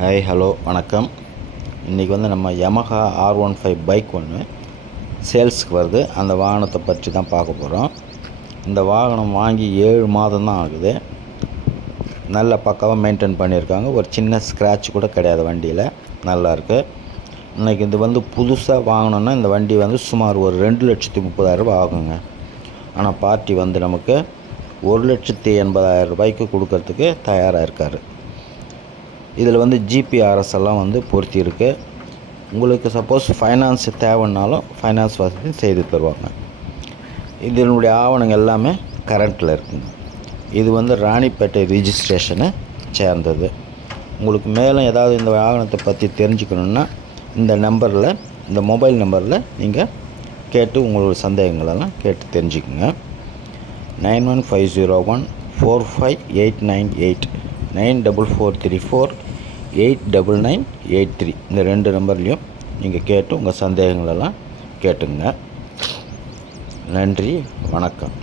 Hi hello வணக்கம். இன்றைக்கி நம்ம Yamaha R15 பைக் ஒன்று சேல்ஸுக்கு வருது. அந்த வாகனத்தை பற்றி தான் பார்க்க போகிறோம். இந்த வாகனம் வாங்கி 7 மாதம் தான் ஆகுது. நல்ல பக்காவாக மெயின்டைன் பண்ணியிருக்காங்க. ஒரு சின்ன ஸ்க்ராட்ச் கூட கிடையாது வண்டியில். நல்லாயிருக்கு. இன்றைக்கி இது புதுசாக வாங்கணுன்னா இந்த வண்டி சுமார் ஒரு 2,30,000 ஆகுங்க. ஆனால் பார்ட்டி நமக்கு 1,80,000 ரூபாய்க்கு கொடுக்கறதுக்கு தயாராக இருக்கார். இதில் ஜிபிஆர்எஸ் எல்லாம் பொருத்தி இருக்குது. உங்களுக்கு சப்போஸ் ஃபைனான்ஸ் தேவைன்னாலும் ஃபைனான்ஸ் வசதி செய்து தருவாங்க. இதனுடைய ஆவணங்கள் எல்லாமே கரண்ட்டில் இருக்குங்க. இது ராணிப்பேட்டை ரிஜிஸ்ட்ரேஷனை சேர்ந்தது. உங்களுக்கு மேலும் ஏதாவது இந்த வாகனத்தை பற்றி தெரிஞ்சுக்கணுன்னா இந்த மொபைல் நம்பரில் நீங்கள் கேட்டு உங்களோட சந்தேகங்களெல்லாம் கேட்டு தெரிஞ்சுக்குங்க. 9150145898 94434899983 இந்த 2 நம்பர்லேயும் நீங்கள் கேட்டு உங்கள் சந்தேகங்களெல்லாம் கேட்டுங்க. நன்றி, வணக்கம்.